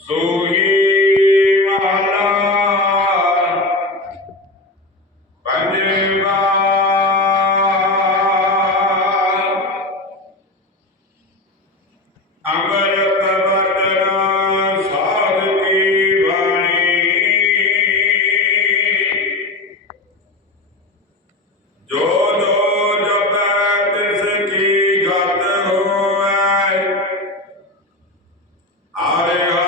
ਸੋਹੀ Hallelujah.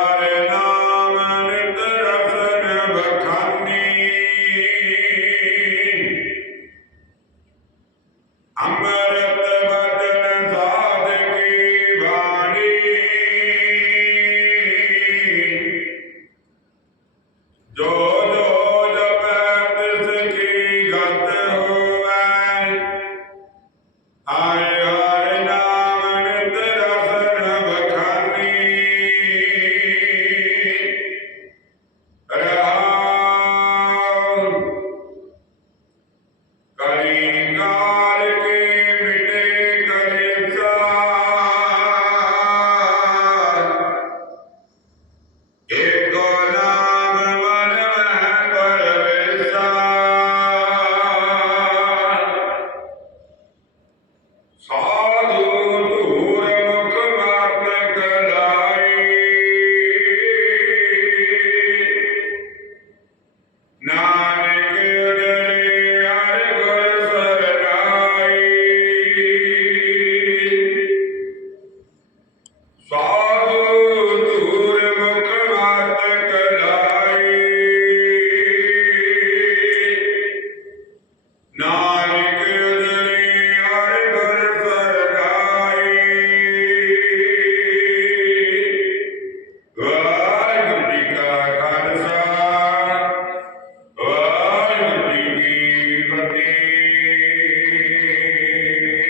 সব